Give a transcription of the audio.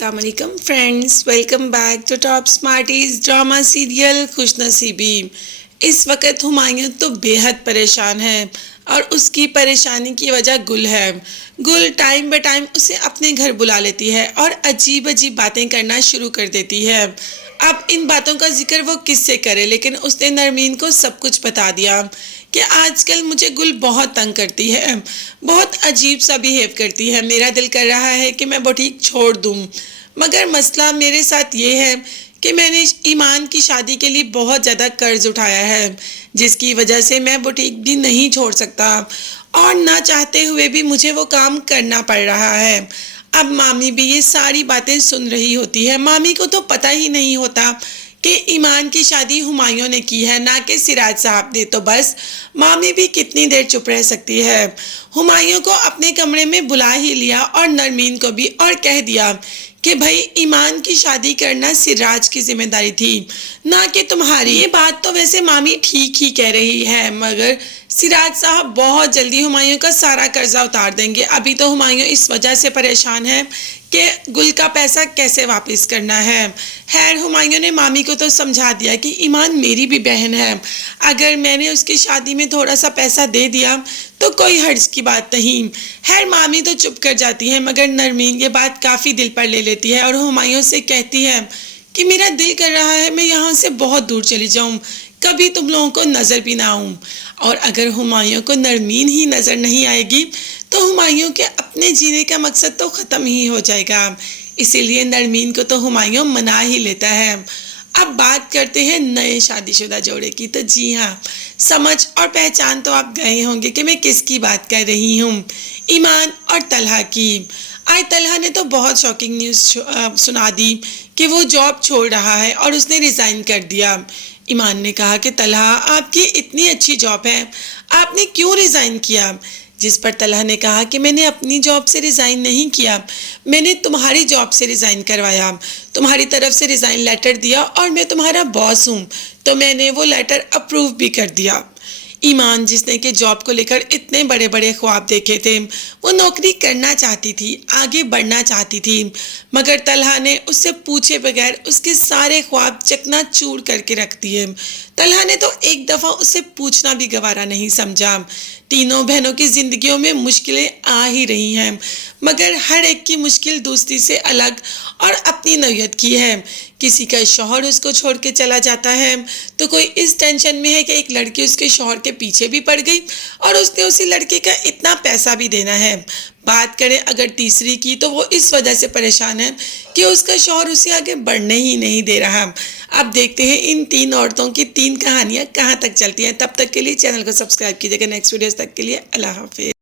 अस्सलाम वालेकुम friends, welcome back to Top Smarties drama serial Khushnaseebi. इस वक्त हुमायूं तो बेहद परेशान है और उसकी परेशानी की वजह गुल है। गुल टाइम ब टाइम उसे अपने घर बुला लेती है और अजीब अजीब बातें करना शुरू कर देती है। अब इन बातों का जिक्र वो किससे करे, लेकिन उसने नरमीन को सब कुछ बता दिया कि आजकल मुझे गुल बहुत तंग करती है, बहुत अजीब सा बिहेव करती है। मेरा दिल कर रहा है कि मैं बुटीक छोड़ दूं, मगर मसला मेरे साथ ये है कि मैंने ईमान की शादी के लिए बहुत ज़्यादा कर्ज उठाया है, जिसकी वजह से मैं बुटीक भी नहीं छोड़ सकता और ना चाहते हुए भी मुझे वो काम करना पड़ रहा है। अब मामी भी ये सारी बातें सुन रही होती है। मामी को तो पता ही नहीं होता कि ईमान की शादी हुमायूं ने की है, ना कि सिराज साहब ने। तो बस मामी भी कितनी देर चुप रह सकती है। हुमायूं को अपने कमरे में बुला ही लिया और नरमीन को भी, और कह दिया कि भाई ईमान की शादी करना सिराज की जिम्मेदारी थी, ना कि तुम्हारी। ये बात तो वैसे मामी ठीक ही कह रही है, मगर सिराज साहब बहुत जल्दी हुमायूं का सारा कर्जा उतार देंगे। अभी तो हुमायूं इस वजह से परेशान है कि गुल का पैसा कैसे वापस करना है। खैर, हुमायूं ने मामी को तो समझा दिया कि ईमान मेरी भी बहन है, अगर मैंने उसकी शादी में थोड़ा सा पैसा दे दिया तो कोई हर्ज की बात नहीं। खैर, मामी तो चुप कर जाती है, मगर नरमीन ये बात काफ़ी दिल पर ले लेती है और हुमायूं से कहती है कि मेरा दिल कर रहा है मैं यहाँ से बहुत दूर चली जाऊँ, कभी तुम लोगों को नज़र भी ना आऊँ। और अगर हुमायूं को नरमीन ही नज़र नहीं आएगी तो हुमायूं के अपने जीने का मकसद तो ख़त्म ही हो जाएगा। इसीलिए नरमीन को तो हुमायूं मना ही लेता है। अब बात करते हैं नए शादीशुदा जोड़े की। तो जी हाँ, समझ और पहचान तो आप गए होंगे कि मैं किसकी बात कर रही हूँ, ईमान और तलहा की। आज तलहा ने तो बहुत शॉकिंग न्यूज़ सुना दी कि वो जॉब छोड़ रहा है और उसने रिज़ाइन कर दिया। ईमान ने कहा कि तलहा, आपकी इतनी अच्छी जॉब है, आपने क्यों रिज़ाइन किया? जिस पर तलहा ने कहा कि मैंने अपनी जॉब से रिज़ाइन नहीं किया, मैंने तुम्हारी जॉब से रिज़ाइन करवाया, तुम्हारी तरफ से रिज़ाइन लेटर दिया और मैं तुम्हारा बॉस हूँ तो मैंने वो लेटर अप्रूव भी कर दिया। ईमान, जिसने कि जॉब को लेकर इतने बड़े बड़े ख्वाब देखे थे, वो नौकरी करना चाहती थी, आगे बढ़ना चाहती थी, मगर तलहा ने उससे पूछे बगैर उसके सारे ख्वाब चकनाचूर करके रख दिए। तलहा ने तो एक दफ़ा उससे पूछना भी गवारा नहीं समझा। तीनों बहनों की ज़िंदगियों में मुश्किलें आ ही रही हैं, मगर हर एक की मुश्किल दूसरी से अलग और अपनी नौयत की है। किसी का शौहर उसको छोड़ के चला जाता है तो कोई इस टेंशन में है कि एक लड़की उसके शौहर के पीछे भी पड़ गई और उसने उसी लड़के का इतना पैसा भी देना है। बात करें अगर तीसरी की, तो वो इस वजह से परेशान है कि उसका शौहर उसे आगे बढ़ने ही नहीं दे रहा। अब देखते हैं इन तीन औरतों की तीन कहानियाँ कहाँ तक चलती हैं। तब तक के लिए चैनल को सब्सक्राइब कीजिएगा। नेक्स्ट वीडियोस तक के लिए अल्लाह हाफिज़।